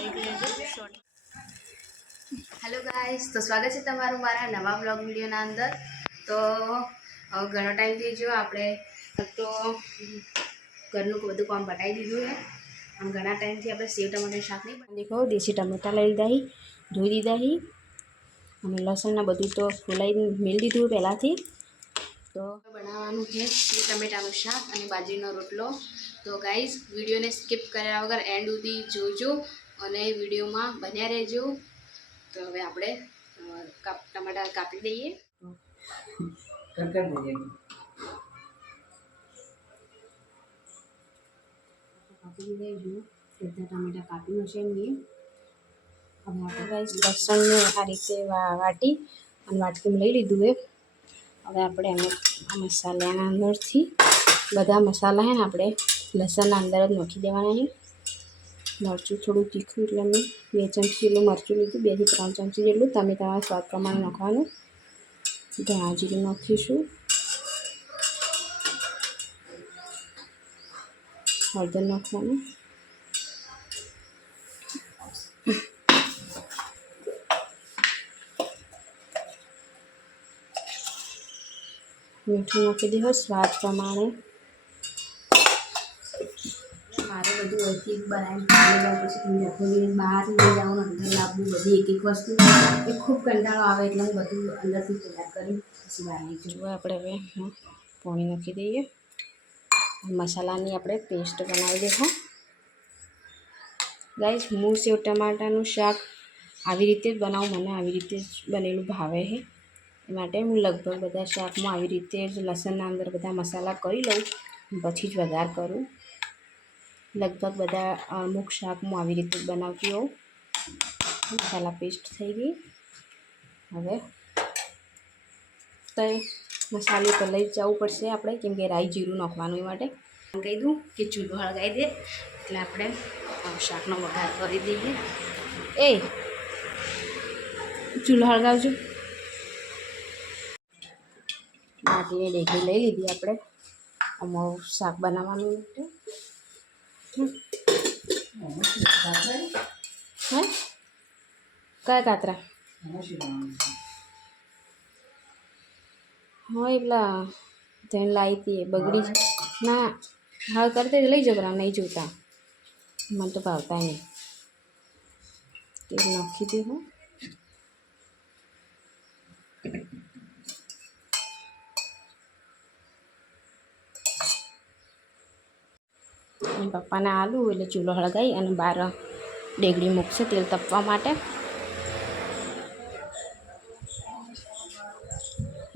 Hello guys, तो स्वागत है तमारू मारा नवा ब्लॉग विडियोना अंदर। तो घणो टाइम थी जो आपणे तो घरनु बधुं काम पटाई दीधुं है। आम घणा टाइम थी आपणे सेव टमाटर शाक नहीं बने। देखो देसी टमाटा लई लीधा ही, धोई दीधा ही अने लसण ने बधुं तो फूलाई मेल दीधुं पहेलाथी। तो बनाववानुं है सेव टमेटानुं शाक अने बाजरीनो रोटलो। तो गाइस विडियो ने स्कीप कर्या वगर एंड सुधी जोजो अने विडियो में बन्या रहेजो। तो हवे आपणे टमाटा कापी दईए। कापी दीधा जो बधा टमाटा कापी हशे मीए। हवे आपणे गाइस लसण ने आ रीते वाटी अने वाटकीमां लई लीधुं है। हवे आपणे आ मसालाना अंदरथी बधा मसाला है ने आपणे लसणना अंदर ज नाखी देवाना है। मरचुं थोड़ुं तीखुं એટલે મેં 2 ચમચી જેટલું મરચું લીધું, 2 થી 3 ચમચી જેટલું તમે તમારા સ્વાદ પ્રમાણે નાખવાનું। ધાણા જીરું નાખીશું, હળદર નાખવાનું, મીઠું નાખી દેવું સ્વાદ પ્રમાણે। मारे बधु अहींथी बनावीने खाई लऊं पछी तुम आखो दिवस बहार लई जाओ ने अंदर लावવું बधी एक एक वस्तु ए खूब कंटाळो आवे એટલે હું બધું અંદરથી તૈયાર કરી પછી બહાર લઈ જઉં। આપણે હવે પાણી નાખી દઈએ। મસાલાની આપણે પેસ્ટ બનાવી દેશું। ગાઈસ હું સેવ ટમાટાનું શાક આવી રીતે જ બનાવું, મને આવી રીતે જ બનેલું ભાવે છે। એ માટે હું લગભગ બધા શાકમાં આવી રીતે જ લસણના અંદર બધા મસાલા કરી લઉં પછી જ વઘાર કરું। लगभग बधा अमुक शाक हूँ आ रीते बनावती हूँ। मसाला पेस्ट थी गई। हवे तो मसाले पर लई जवुं पड़शे आपणे केम के राई जीरुं नाखवानुं ए माटे कही दूँ कि चूलो हळगावी दे एटले आपणे शाकनो वघार करी दईए। ए चूलो हळगावजो। माटीनी डेगड़ी लई लीधी आपणे आमां शाक बनाववानुं छे। क्या कातरा हाँ ए पेला धन लाई थी बगड़ी ना हाँ करते लई जाओ नहीं जोता मन तो भावता नहीं। तेल नाखी दे हूँ पप्पा ने आलू एटले चूलो हळगाई अने बार डेगड़ी मूकशे तेल तपवा माटे।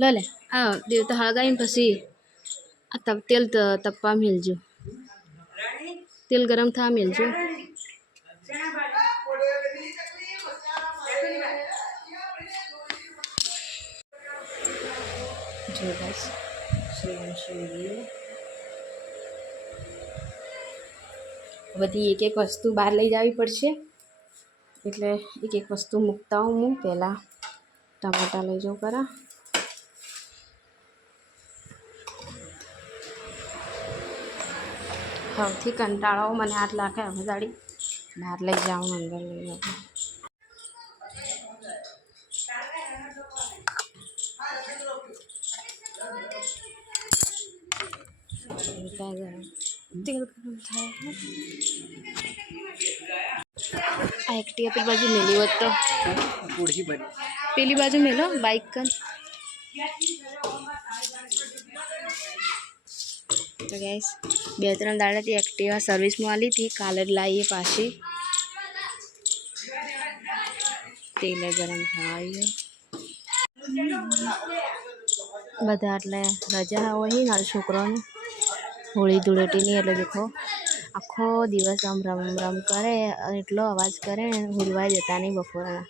लो ले आ देव तो हळगाई पछी आ तेल तपवा मेलजो, तेल गरम थवा मेलजो। जो बस बधी एक एक वस्तु बहार लई जावी पड़शे एटले एक एक वस्तु मूकता हूँ। हूँ पहला टमाटा लई जाऊँ करा। सौथी कंटाळो मने आट लागे हवे दाड़ी बहार लई जाऊँ अंदर लई जाऊँ। तेल गरम थाय आ एक्टिवा पेली बाजू मेली होत तो पेली बाजू मेलो बाइक कन। तो गाइस 2-3 दाड़ाथी एक्टिवा सर्विस में आली थी, काल ज लाईए पाછી। तेल गरम थाय बधा एटले रजा होय ने छोकराओने होली धूळेटीनी एटले देखो आखो दिवस आम रम रम करे एटलो अवाज करे हुलवाई देता नहीं बपोरना।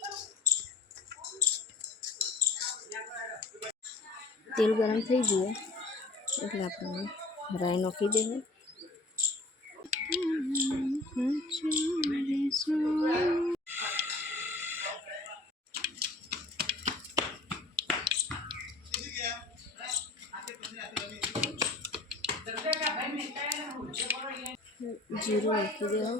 तेल गरम थई गयुं एटले आपणे राई नाखी देवुं। जीरु नाखी देवुं।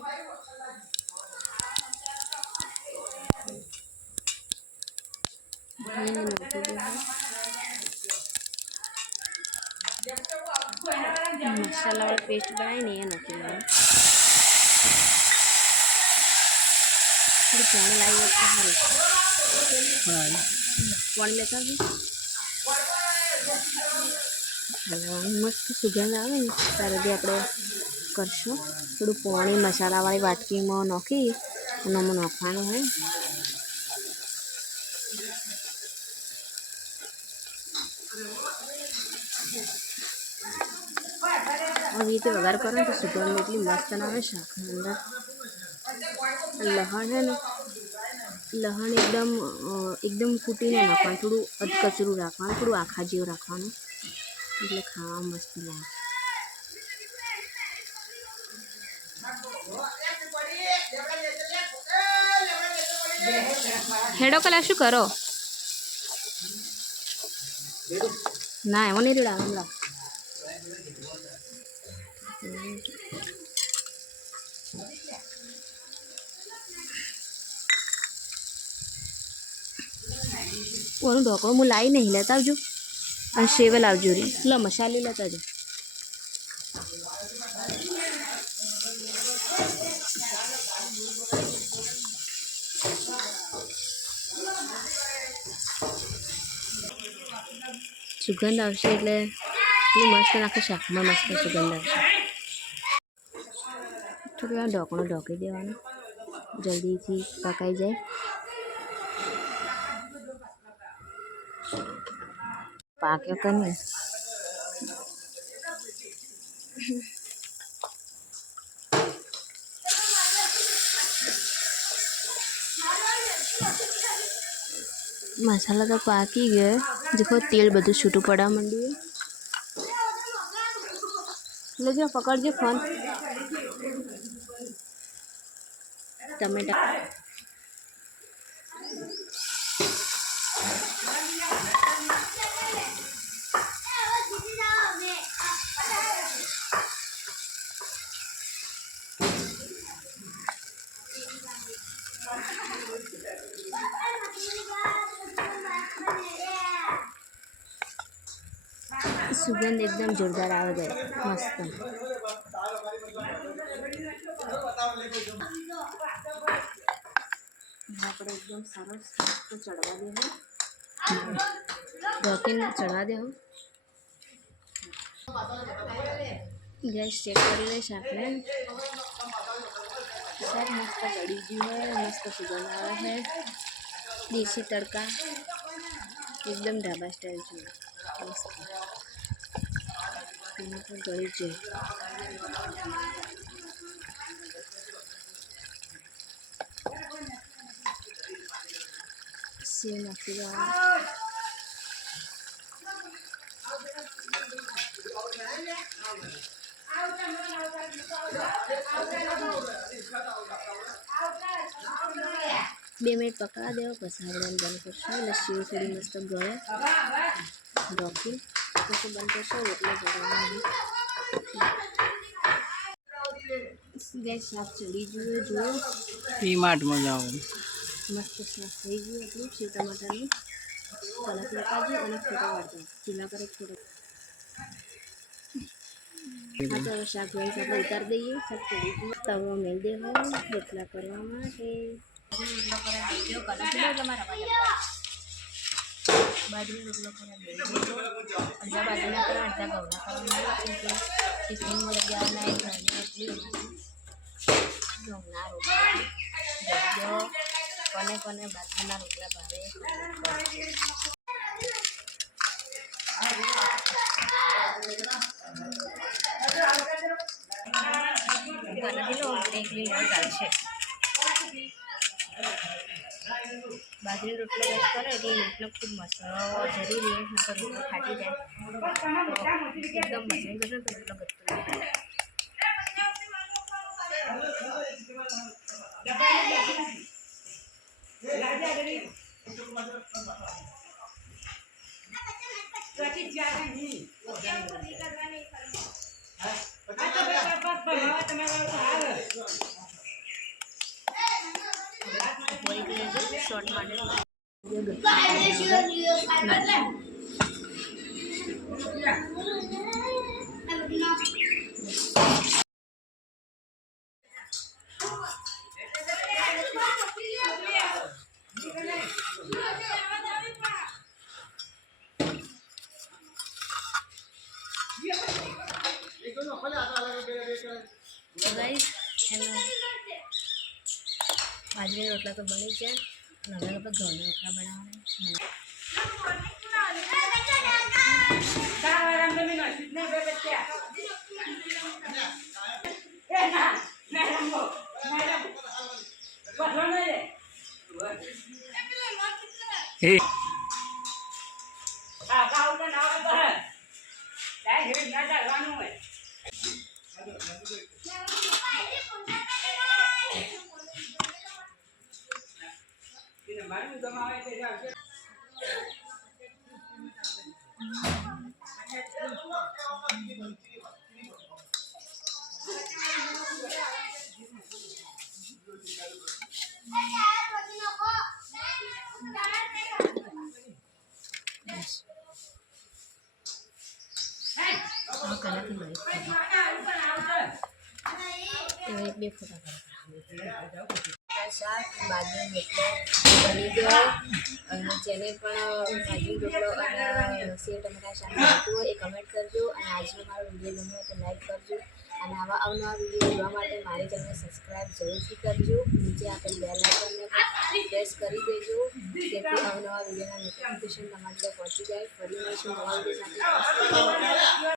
મસાલાવાળો પેસ્ટ બનાવીને એ નથી મને થોડી પાણી લાવી વખતે સારું પાણી લેતા મસ્ત સુગંધ આવે ને ત્યારે બી આપણે કરશું થોડું પાણી મસાલાવાળી વાટકીમાં નાખી અને આમાં નાખવાનું હોય આવી રીતે વઘાર કરો ને તો સુગંધ એટલી મસ્ત આવે શાકની અંદર લહણ હે ને લહણ એકદમ કૂટીને નાખવાનું થોડું અધકચરું રાખવાનું થોડું આખા જેવું રાખવાનું એટલે ખાવા મસ્ત લાગે હેડો કલા શું કરો ના એમાં નહીં રેડા હમણાં ઓનું ઢોકળું હું લાવી નહીં લેતા આવજો અને સેવે લાવજો રી લો મસાલી લેતા આવજો સુગંધ આવશે એટલે એટલું મસ્ત નાખે શાકમાં મસ્ત સુગંધ આવશે થોડું આ ઢોકળું ઢોકી દેવાનું જલ્દીથી પકાઈ જાય પાક્યો કે નહીં મસાલા તો પાકી ગયો દેખો તેલ બધું છૂટું પડવા માંડ્યું લેજો પકડજો ફોન ટમેટા સુગંધ એકદમ જોરદાર આવે છે મસ્ત આપણે એકદમ સરસ ચડવા દેવું ઢોકીને ચડવા દેવું ગેસ ચેક કરી લઈશ આપણે સર મસ્ત ચડી ગયું હોય મસ્ત સુગંધ આવે છે દેશી તડકા એકદમ ઢાબા સ્ટાઇલ છે મસ્ત એમાં પણ ગળી છે સેવ નાખી દેવાનું બે મિનિટ પકડા દેવો પછી આપણે બંધ કરશું એટલે સેવ થોડી મસ્ત ગળે ઢોકી પછી બંધ કરશો એટલે ગળવાનું ગેસ શાક ચડી ગયું જુઓ ડીમાર્ટમાં જાઓ મસ્ત શાક થઈ ગયું એટલું સેવ ટમાટરનું કલાક લગાવજો અને ફોટો વાળજો ચૂલા પર એક ફોટો હા તો હવે શાક ગેસ આપણે ઉતારી દઈએ શાક ચડી ગયું તવો મેળ દેવો રોટલા કરવા માટે બાજરી રોટલો કરવા અડધા બાજરીના કરવા અડધા ઘઉંના કરવા ટિફિનમાં લગાવવાના એક ઘરની એટલી ઘઉંના રોટલા કોને બાજરીના રોટલા ભાવે એકલી ચાલશે બાજરી રોટલો બેસ્ટ કરે એટલે રોટલો ખૂબ મસ્ત જરૂરી નકર રોટલો ફાટી જાય એકદમ મસળી કરશો તો રોટલો ગતો શોર્ટ માટે ગાઈસ એનો બાજરીના રોટલા તો બની ગયા અને હવે આપણે ઘઉંના રોટલા બનાવવાના. હે બે ફોટા શાક બાજરીનો રોટલો બની ગયો અને જેને પણ બાજરીનો રોટલો અને સેવ ટમેટા શાક આવતું હોય એ કમેન્ટ કરજો અને આજનો મારો વિડીયો ગમ્યો તો લાઈક કરજો અને આવા અવનવા વિડીયો જોવા માટે મારી ચેનલ સબસ્ક્રાઈબ જરૂરથી કરજો. નીચે આપેલ બેલ આઇકનને પણ પ્રેસ કરી દેજો જેથી અવનવા વિડીયોના નોટિફિકેશન તમારી પાસે પહોંચી જાય. ફરી મળીશું નવા વિડીયો સાથે.